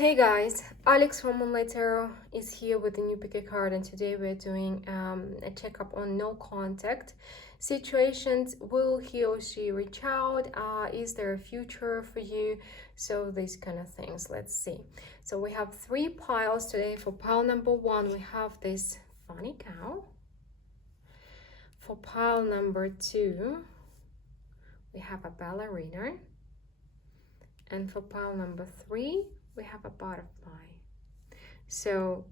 Hey guys, Alex from Moonlight Tarot is here with a new pick a card, and today we're doing a checkup on no contact situations. Will he or she reach out? Is there a future for you? So these kind of things. Let's see. So we have three piles today. For pile number one, we have this funny cow. For pile number two, we have a ballerina. And for pile number three, we have a butterfly. So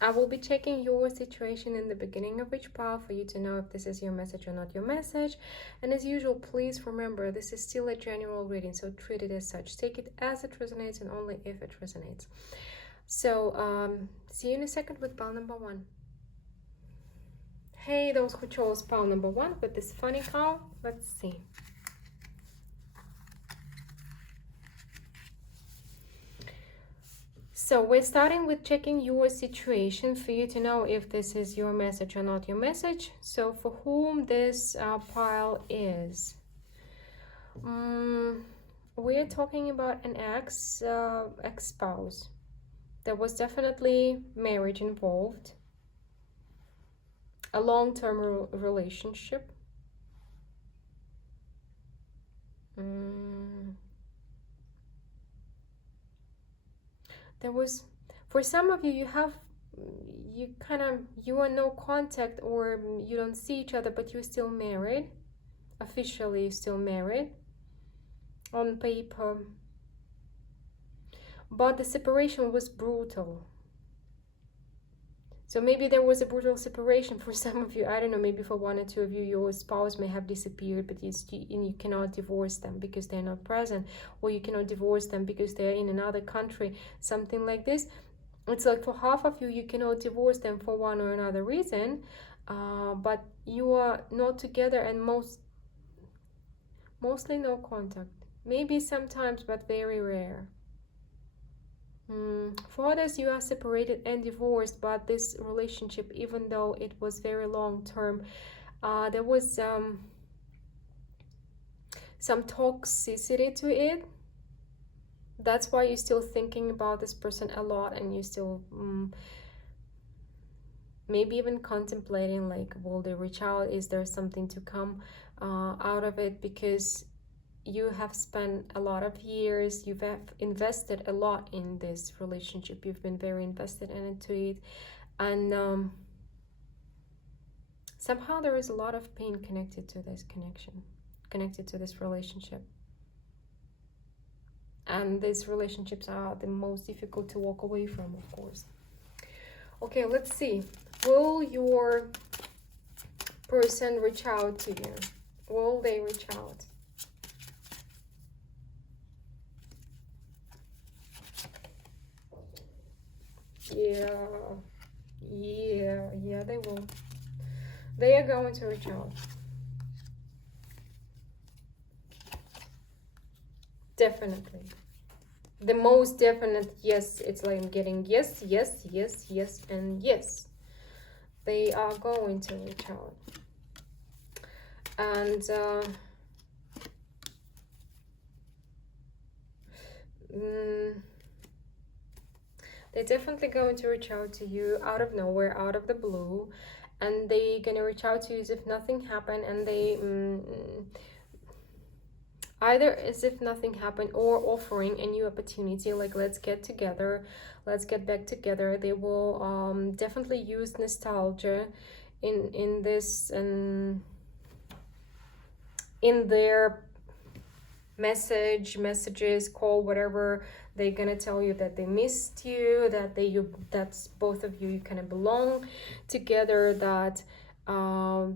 I will be checking your situation in the beginning of each pile for you to know if this is your message or not your message. And as usual, please remember, this is still a general reading, so treat it as such. Take it as it resonates and only if it resonates. So see you in a second with pile number one. Hey, those who chose pile number one with this funny cow, let's see. So we're starting with checking your situation for you to know if this is your message or not your message. So for whom this pile is. We're talking about an ex-spouse. There was definitely marriage involved. A long-term relationship. There was, for some of you, you are no contact, or you don't see each other, but you're still married, officially still married on paper, but the separation was brutal. So maybe there was a brutal separation for some of you. I don't know, maybe for one or two of you, your spouse may have disappeared, but you cannot divorce them because they're not present, or you cannot divorce them because they're in another country, something like this. It's like for half of you, you cannot divorce them for one or another reason, but you are not together, and mostly no contact. Maybe sometimes, but very rare. For others, you are separated and divorced, but this relationship, even though it was very long-term, there was some toxicity to it. That's why you're still thinking about this person a lot, and you still maybe even contemplating, like, will they reach out? Is there something to come out of it? Because you have spent a lot of years, you've invested a lot in this relationship, you've been very invested into it, and somehow there is a lot of pain connected to this connection, connected to this relationship. And these relationships are the most difficult to walk away from, of course. Okay, let's see. Will your person reach out to you? Will they reach out? Yeah, they will. They are going to reach out. Definitely. The most definite yes. It's like I'm getting yes, yes, yes, yes, and yes. They are going to reach out. And they're definitely going to reach out to you out of nowhere, out of the blue, and they're gonna reach out to you as if nothing happened, and they either as if nothing happened or offering a new opportunity, like let's get together, let's get back together. They will definitely use nostalgia in this, and in their messages, call, whatever. They're gonna tell you that they missed you, that that's both of you kind of belong together, that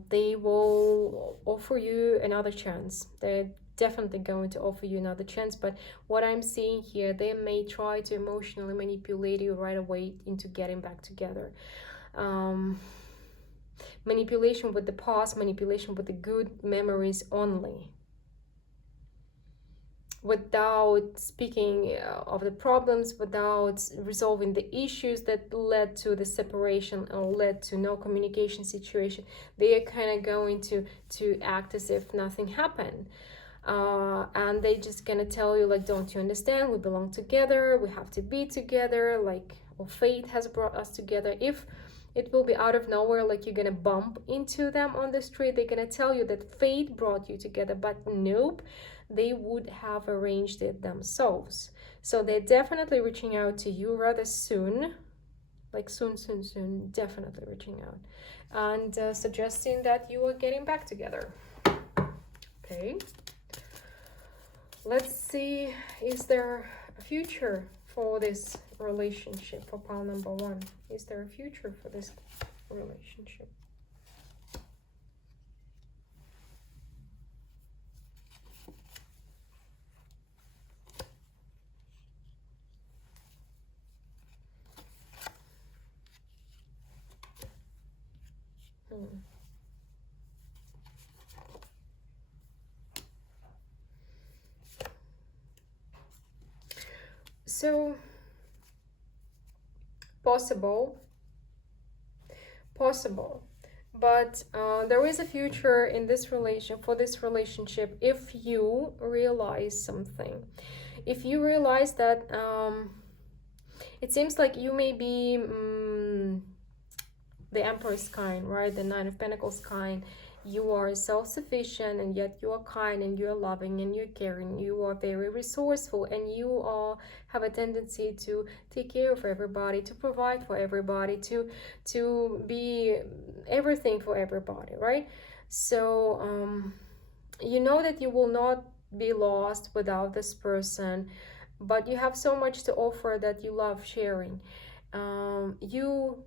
they will offer you another chance. They're definitely going to offer you another chance, but what I'm seeing here, they may try to emotionally manipulate you right away into getting back together. Manipulation with the past, manipulation with the good memories only, without speaking of the problems, without resolving the issues that led to the separation or led to no communication situation. They are kind of going to act as if nothing happened. and they just gonna tell you like, don't you understand, we belong together, we have to be together, like, or fate has brought us together. If it will be out of nowhere, like you're gonna bump into them on the street, they're gonna tell you that fate brought you together, but nope, they would have arranged it themselves. So they're definitely reaching out to you rather soon, like soon, definitely reaching out, and suggesting that you are getting back together. Okay, let's see, is there a future for this relationship for pile number one? Is there a future for this relationship? So possible, but there is a future in this relationship if you realize something. If you realize that it seems like you may be the Empress kind, right? The Nine of Pentacles kind. You are self-sufficient, and yet you are kind, and you're loving, and you're caring. You are very resourceful, and you have a tendency to take care of everybody, to provide for everybody, to be everything for everybody, right? So you know that you will not be lost without this person, but you have so much to offer that you love sharing. You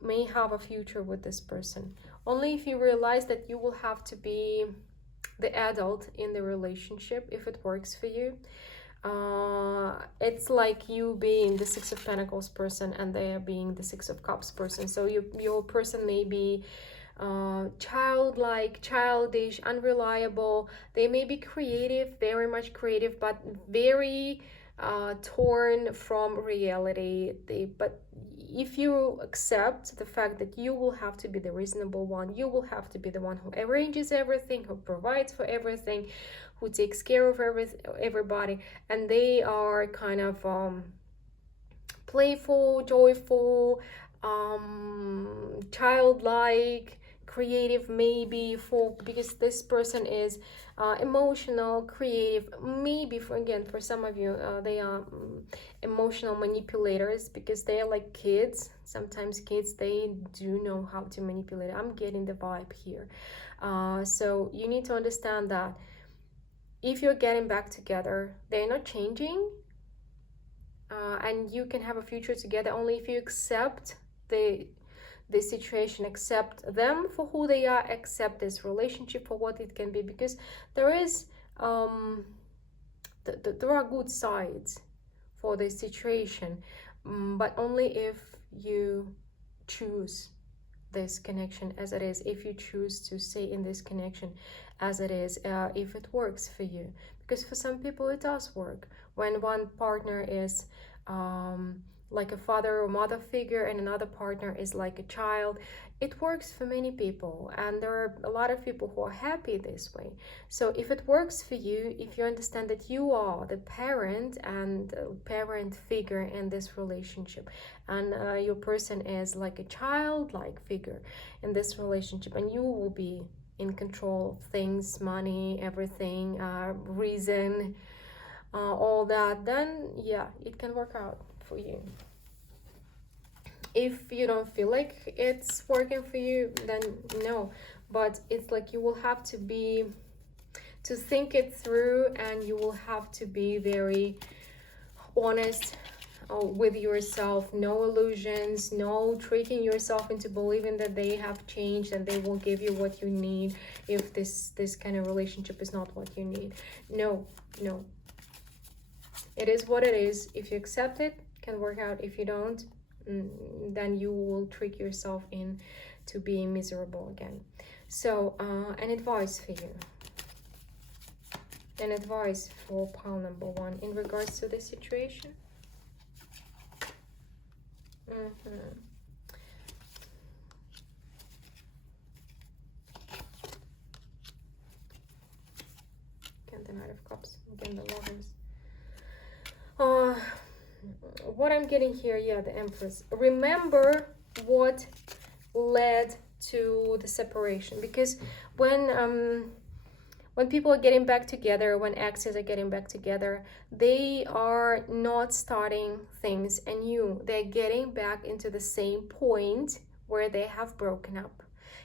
may have a future with this person only if you realize that you will have to be the adult in the relationship if it works for you. It's like you being the Six of Pentacles person and they are being the Six of Cups person. So your person may be childlike, childish, unreliable. They may be creative, very much creative, but very torn from reality. But if you accept the fact that you will have to be the reasonable one, you will have to be the one who arranges everything, who provides for everything, who takes care of everybody, and they are kind of playful, joyful, childlike, creative, maybe because this person is emotional, creative, maybe for some of you they are emotional manipulators, because they are like kids. Sometimes kids, they do know how to manipulate. I'm getting the vibe here. So you need to understand that if you're getting back together, they're not changing, and you can have a future together only if you accept the situation, accept them for who they are, accept this relationship for what it can be, because there is there are good sides for this situation, but only if you choose this connection as it is, if you choose to stay in this connection as it is, if it works for you. Because for some people it does work when one partner is like a father or mother figure and another partner is like a child. It works for many people, and there are a lot of people who are happy this way. So if it works for you, if you understand that you are the parent and parent figure in this relationship, and your person is like a childlike figure in this relationship, and you will be in control of things, money, everything, reason, all that, then yeah, it can work out for you. If you don't feel like it's working for you, then no. But it's like you will have to think it through, and you will have to be very honest with yourself. No illusions, no tricking yourself into believing that they have changed and they will give you what you need if this kind of relationship is not what you need. No. It is what it is. If you accept it, it can work out. If you don't, then you will trick yourself into being miserable again. So an advice for you, an advice for pile number one in regards to this situation. the Knight of Cups. Again, the Lovers. Uh, what I'm getting here, yeah, the Empress. Remember what led to the separation, because when people are getting back together, when exes are getting back together, they are not starting things anew. They're getting back into the same point where they have broken up.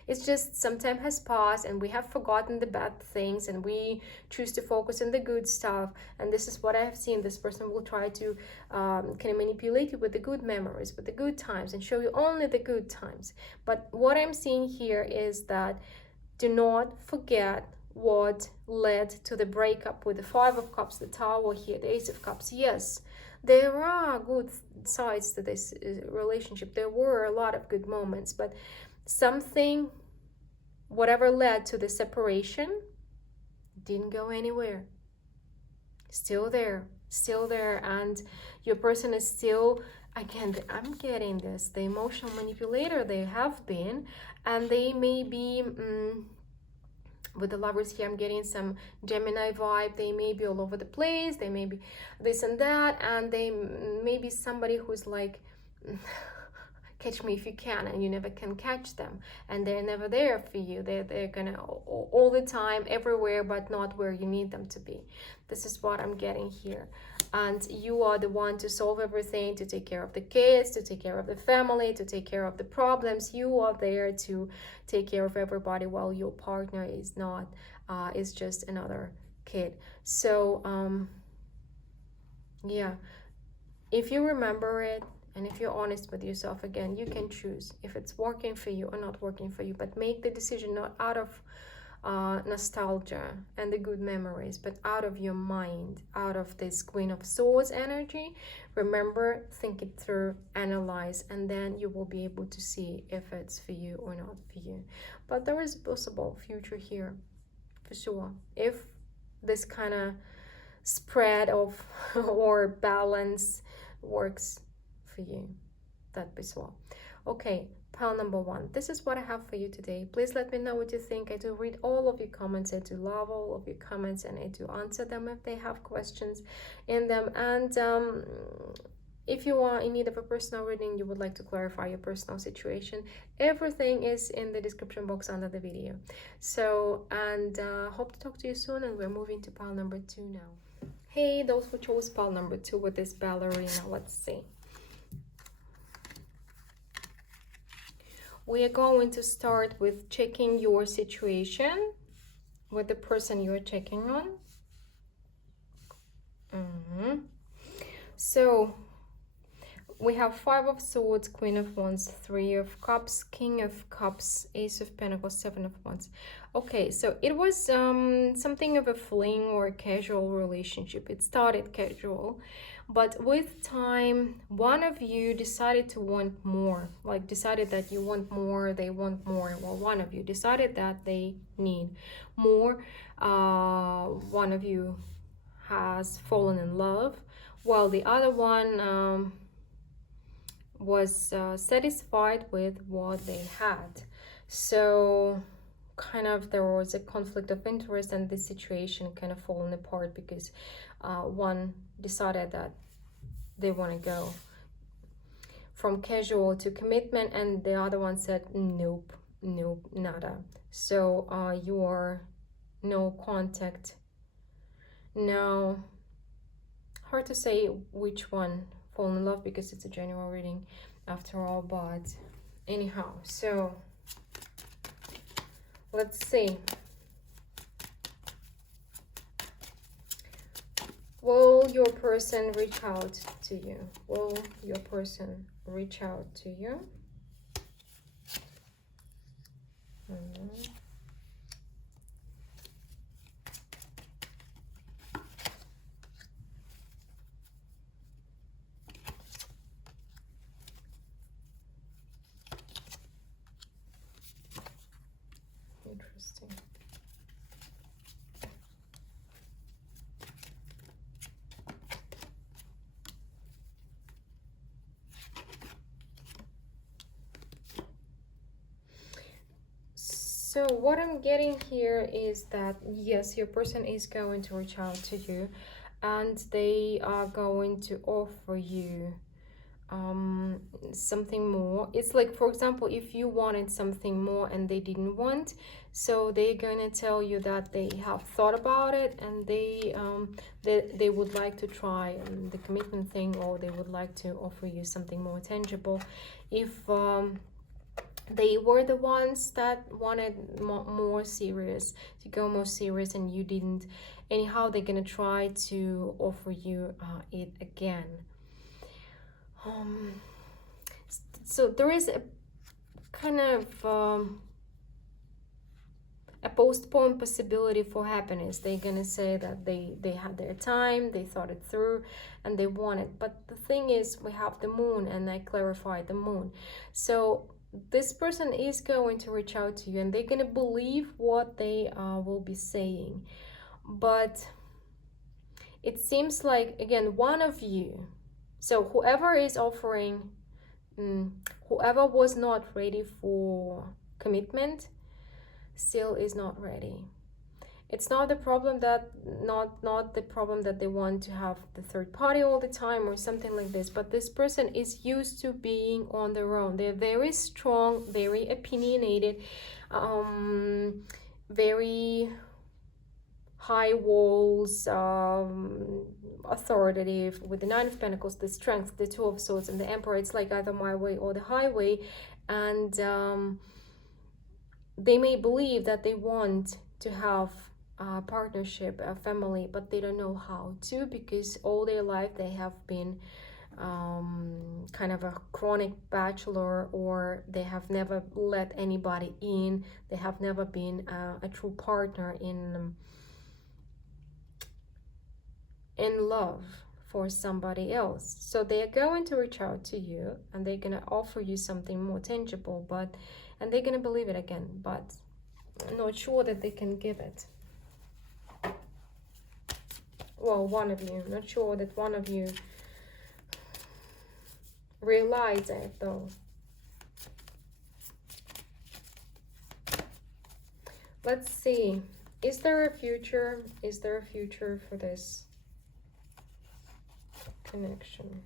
It's just some time has passed and we have forgotten the bad things and we choose to focus on the good stuff. And this is what I have seen. This person will try to kind of manipulate you with the good memories, with the good times, and show you only the good times. But what I'm seeing here is that do not forget what led to the breakup with the Five of Cups, the Tower here, the Ace of Cups. Yes, there are good sides to this relationship. There were a lot of good moments, but something, whatever led to the separation, didn't go anywhere. Still there, and your person is still, again, I'm getting this, the emotional manipulator they have been, and they may be with the Lovers here, I'm getting some Gemini vibe. They may be all over the place, they may be this and that, and they may be somebody who's like catch me if you can, and you never can catch them, and they're never there for you. They're gonna all the time, everywhere, but not where you need them to be. This is what I'm getting here. And you are the one to solve everything, to take care of the kids, to take care of the family, to take care of the problems. You are there to take care of everybody, while your partner is not, is just another kid. So yeah, if you remember it, and if you're honest with yourself, again, you can choose if it's working for you or not working for you. But make the decision not out of nostalgia and the good memories, but out of your mind, out of this Queen of Swords energy. Remember, think it through, analyze, and then you will be able to see if it's for you or not for you. But there is a possible future here, for sure, if this kind of spread of or balance works for you. That be so. Okay, pile number 1. This is what I have for you today. Please let me know what you think. I do read all of your comments. I do love all of your comments, and I do answer them if they have questions in them. And if you are in need of a personal reading, you would like to clarify your personal situation, everything is in the description box under the video. So, and hope to talk to you soon, and we're moving to pile number 2 now. Hey, those who chose pile number 2 with this Ballerina, let's see. We are going to start with checking your situation with the person you're checking on. So we have 5 of Swords, Queen of Wands, 3 of Cups, King of Cups, Ace of Pentacles, 7 of Wands. Okay, so it was something of a fling or a casual relationship. It started casual, but with time, one of you decided to want more, like decided that you want more, they want more. Well, one of you decided that they need more. One of you has fallen in love, while the other one was satisfied with what they had. So kind of there was a conflict of interest, and this situation kind of fallen apart because one decided that they want to go from casual to commitment, and the other one said nope, nada. So your no contact. Now, hard to say which one fall in love because it's a general reading after all, but anyhow, so let's see. Will your person reach out to you? Will your person reach out to you? Interesting. So what I'm getting here is that yes, your person is going to reach out to you, and they are going to offer you something more. It's like, for example, if you wanted something more and they didn't want, so they're gonna tell you that they have thought about it, and they would like to try the commitment thing, or they would like to offer you something more tangible. If they were the ones that wanted more serious, to go more serious, and you didn't, anyhow they're gonna try to offer you it again. So there is a kind of a postponed possibility for happiness. They're gonna say that they had their time, they thought it through, and they want it. But the thing is, we have the moon, and I clarified the moon. So this person is going to reach out to you, and they're gonna believe what they will be saying. But it seems like, again, one of you, so whoever is offering, whoever was not ready for commitment, still is not ready. It's not the problem that not the problem that they want to have the third party all the time or something like this, but this person is used to being on their own. They're very strong, very opinionated, very high walls, authoritative, with the Nine of Pentacles, the Strength, the Two of Swords, and the Emperor. It's like either my way or the highway. And they may believe that they want to have a partnership, a family, but they don't know how to, because all their life they have been kind of a chronic bachelor, or they have never let anybody in. They have never been a true partner in love for somebody else. So they are going to reach out to you, and they're going to offer you something more tangible, and they're going to believe it again, but I'm not sure that they can give it. Well, one of you, not sure that one of you realize it though. Let's see. Is there a future? Is there a future for this connection?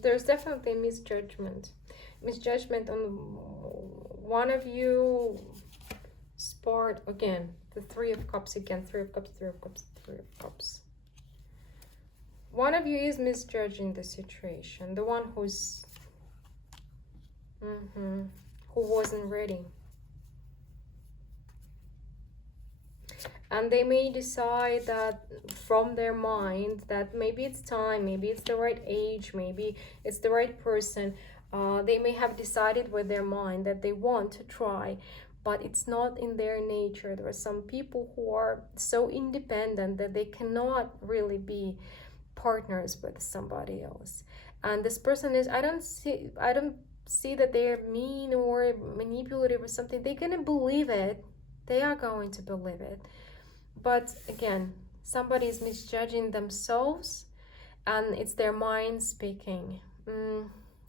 There's definitely misjudgment on one of you. Sport again, the Three of Cups again, Three of Cups, Three of Cups, Three of Cups. One of you is misjudging the situation, the one who's who wasn't ready. And they may decide that from their mind that maybe it's time, maybe it's the right age, maybe it's the right person. They may have decided with their mind that they want to try, but it's not in their nature. There are some people who are so independent that they cannot really be partners with somebody else. And this person is, I don't see that they're mean or manipulative or something. They're gonna believe it. They are going to believe it. But again, somebody is misjudging themselves, and it's their mind speaking.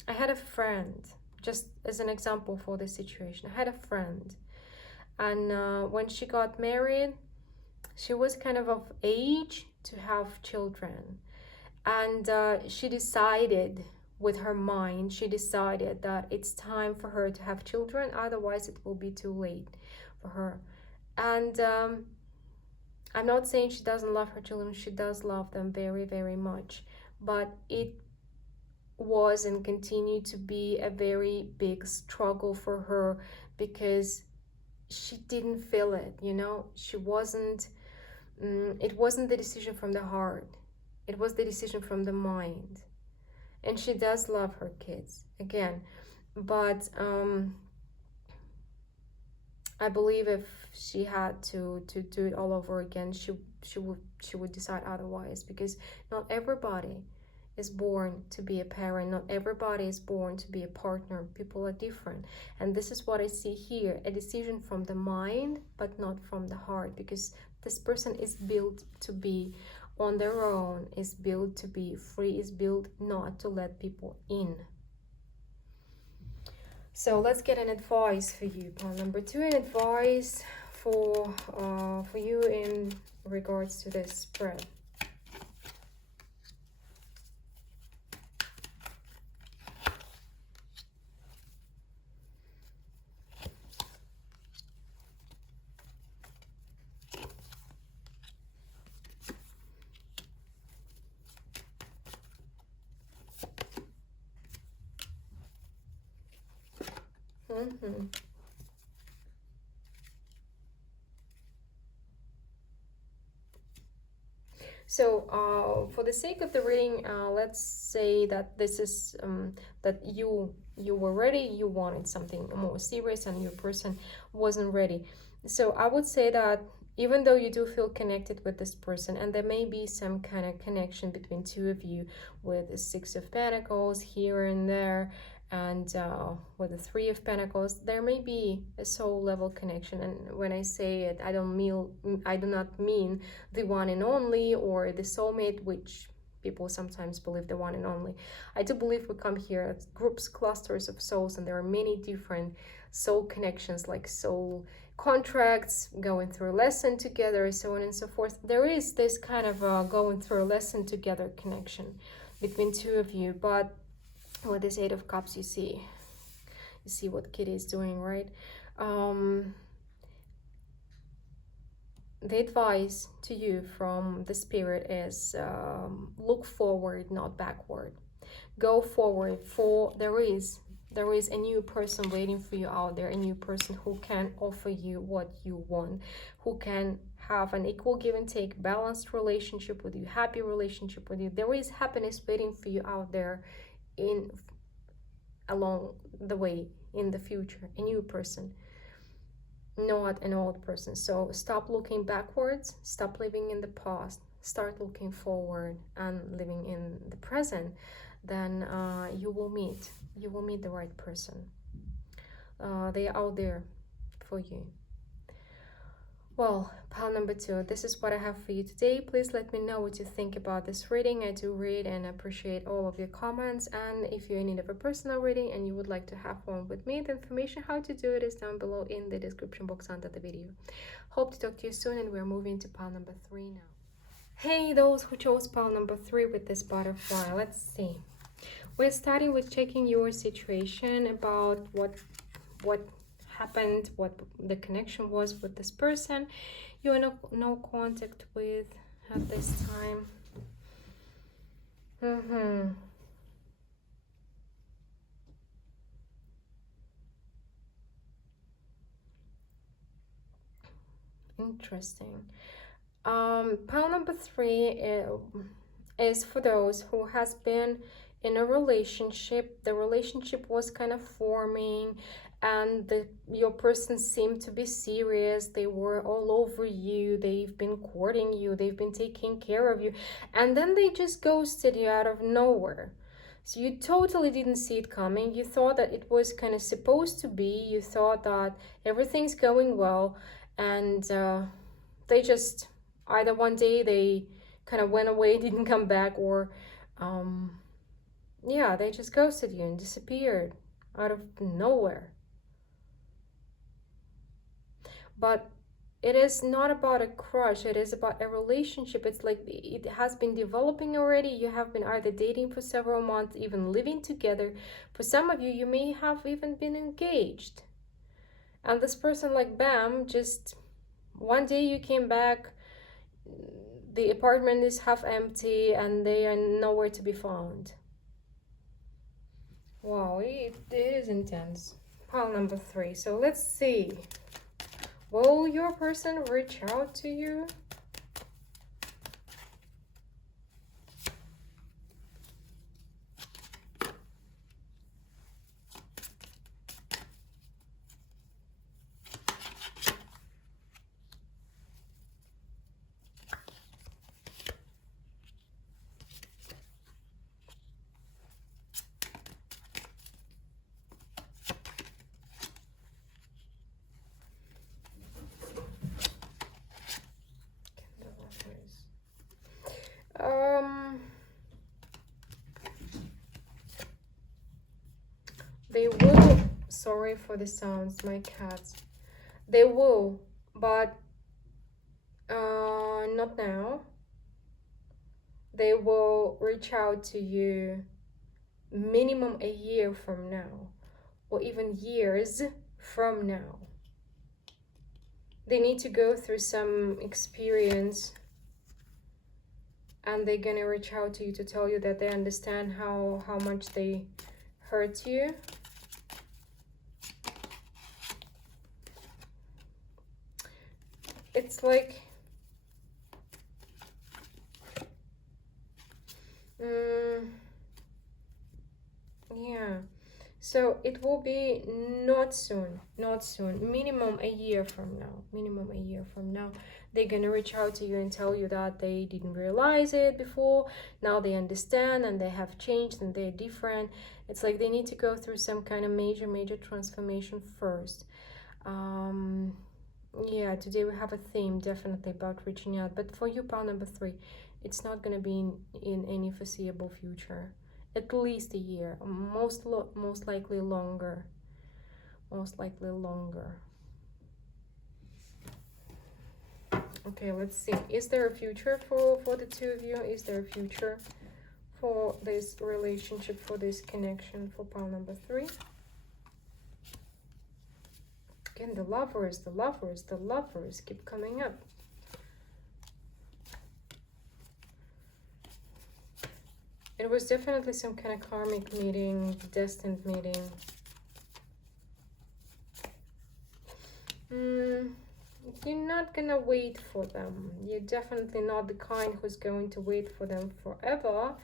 I had a friend, just as an example for this situation. I had a friend, and when she got married, she was kind of age to have children. And she decided with her mind, she decided that it's time for her to have children, otherwise it will be too late for her. And I'm not saying she doesn't love her children. She does love them very, very much. But it was and continued to be a very big struggle for her, because she didn't feel it, you know? She wasn't, it wasn't the decision from the heart. It was the decision from the mind. And she does love her kids, again. But I believe if she had to do it all over again, she would decide otherwise, because not everybody is born to be a parent. Not everybody is born to be a partner. People are different. And this is what I see here, a decision from the mind, but not from the heart, because this person is built to be on their own, is built to be free, is built not to let people in. So let's get an advice for you, pile number 2, an advice for you in regards to this spread. Mm-hmm. So, for the sake of the reading, let's say that this is that you were ready, you wanted something more serious, and your person wasn't ready. So, I would say that even though you do feel connected with this person, and there may be some kind of connection between two of you with the Six of Pentacles here and there, and with the Three of Pentacles, there may be a soul level connection. And when I say it, I do not mean the one and only or the soulmate, which people sometimes believe the one and only. I do believe we come here as groups, clusters of souls, and there are many different soul connections, like soul contracts, going through a lesson together, so on and so forth. There is this kind of going through a lesson together connection between two of you. But with this Eight of Cups, you see what Kitty is doing, right? The advice to you from the spirit is look forward, not backward. Go forward, for there is a new person waiting for you out there, a new person who can offer you what you want, who can have an equal give and take, balanced relationship with you, happy relationship with you. There is happiness waiting for you out there in along the way in the future, a new person, not an old person. So stop looking backwards, stop living in the past, start looking forward and living in the present. Then you will meet the right person. They are out there for you. Well, pile number 2, this is what I have for you today. Please let me know what you think about this reading. I do read and appreciate all of your comments. And if you're in need of a personal reading and you would like to have one with me, the information how to do it is down below in the description box under the video. Hope to talk to you soon, and we're moving to pile number 3 now. Hey, those who chose pile number 3 with this butterfly, let's see. We're starting with checking your situation about what happened, what the connection was with this person you are no contact with at this time. Interesting. Pile number 3 is for those who has been in a relationship. The relationship was kind of forming, and your person seemed to be serious. They were all over you, they've been courting you, they've been taking care of you, and then they just ghosted you out of nowhere. So you totally didn't see it coming. You thought that it was kind of supposed to be, you thought that everything's going well, and they just either one day they kind of went away, didn't come back, or yeah, they just ghosted you and disappeared out of nowhere. But it is not about a crush, it is about a relationship. It's like it has been developing already. You have been either dating for several months, even living together. For some of you, you may have even been engaged. And this person, like, bam, just one day you came back, the apartment is half empty, and they are nowhere to be found. Wow, it is intense. Pile number 3. So let's see. Will your person reach out to you? sorry for the sounds, my cats. They will, but not now. They will reach out to you minimum a year from now, or even years from now. They need to go through some experience, and they're gonna reach out to you to tell you that they understand how much they hurt you. It's like yeah, so it will be not soon, minimum a year from now. They're gonna reach out to you and tell you that they didn't realize it before, now they understand and they have changed and they're different. It's like they need to go through some kind of major transformation first. Yeah, today we have a theme definitely about reaching out, but for you, pile number 3, it's not gonna be in any foreseeable future. At least a year, most likely longer. Okay, let's see. Is there a future for the two of you? Is there a future for this relationship, for this connection, for pile number 3? Again, the lovers keep coming up. It was definitely some kind of karmic meeting, destined meeting. You're not gonna wait for them. You're definitely not the kind who's going to wait for them forever.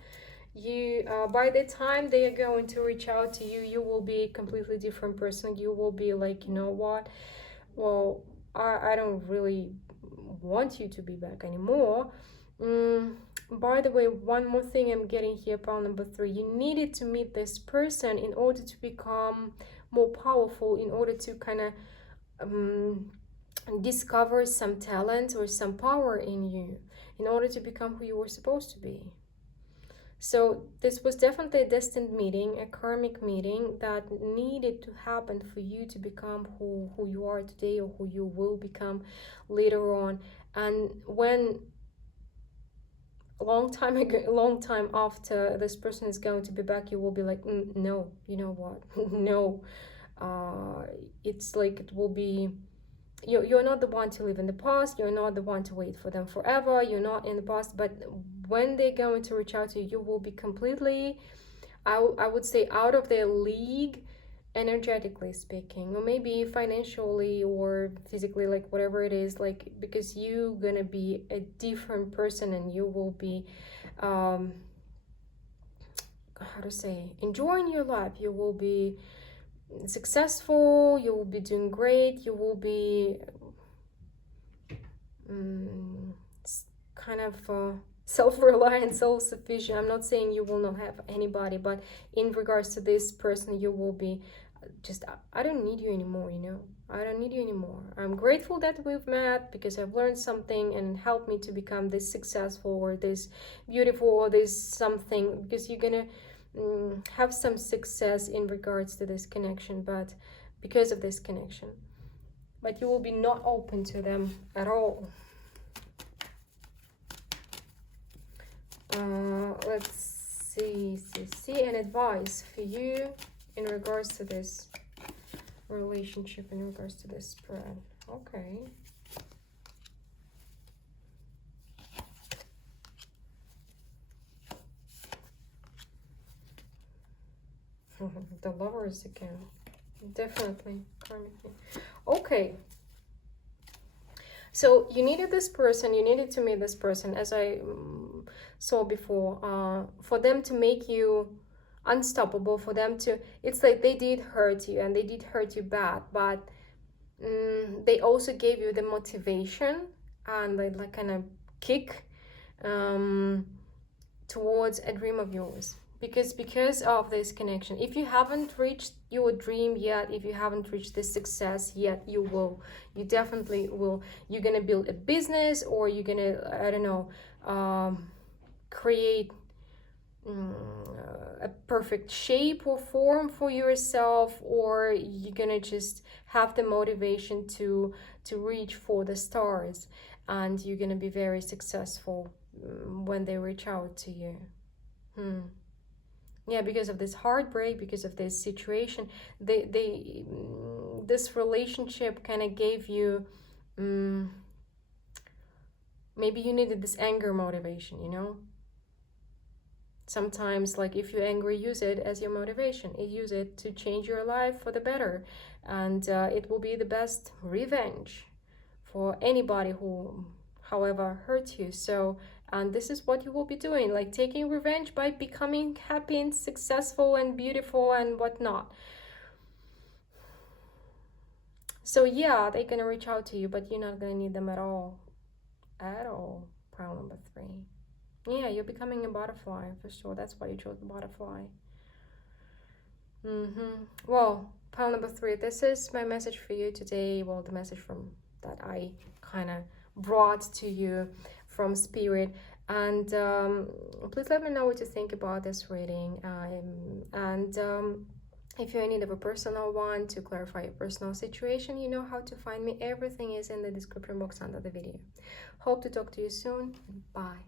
You, by the time they are going to reach out to you, you will be a completely different person. You will be like, you know what? Well, I don't really want you to be back anymore. By the way, one more thing I'm getting here, pile number 3. You needed to meet this person in order to become more powerful, in order to kind of discover some talent or some power in you, in order to become who you were supposed to be. So this was definitely a destined meeting, a karmic meeting that needed to happen for you to become who you are today, or who you will become later on. And when long time after this person is going to be back, you will be like, no, you know what? No. It's like it will be, you're not the one to live in the past, you're not the one to wait for them forever, you're not in the past, but when they're going to reach out to you, you will be completely, I would say, out of their league, energetically speaking, or maybe financially or physically, like whatever it is, like, because you're gonna be a different person, and you will be how to say, enjoying your life. You will be successful, you will be doing great, you will be kind of self-reliant, self-sufficient. I'm not saying you will not have anybody, but in regards to this person, you will be just, I don't need you anymore, you know. I don't need you anymore. I'm grateful that we've met, because I've learned something and helped me to become this successful, or this beautiful, or this something, because you're gonna have some success in regards to this connection, but because of this connection, but you will be not open to them at all. Let's see an advice for you in regards to this relationship, in regards to this spread. Okay. The lovers again, definitely karmically. Okay, so you needed this person, you needed to meet this person, as I saw before, for them to make you unstoppable, for them to, it's like they did hurt you, and they did hurt you bad, but they also gave you the motivation and like kind of kick towards a dream of yours. Because of this connection, if you haven't reached your dream yet, if you haven't reached this success yet, you will, you definitely will. You're gonna build a business, or you're gonna, I don't know, create a perfect shape or form for yourself, or you're gonna just have the motivation to reach for the stars, and you're gonna be very successful when they reach out to you. Yeah, because of this heartbreak, because of this situation, this relationship kind of gave you, maybe you needed this anger motivation, you know. Sometimes, like, if you're angry, use it as your motivation. Use it to change your life for the better, and it will be the best revenge for anybody who, however, hurt you. So, and this is what you will be doing, like taking revenge by becoming happy and successful and beautiful and whatnot. So yeah, they're gonna reach out to you, but you're not gonna need them at all. At all. Pile number 3. Yeah, you're becoming a butterfly for sure. That's why you chose the butterfly. Well, pile number 3. This is my message for you today. Well, the message from that I kind of brought to you from Spirit. And please let me know what you think about this reading. If you're in need of a personal one to clarify your personal situation, you know how to find me. Everything is in the description box under the video. Hope to talk to you soon. Bye.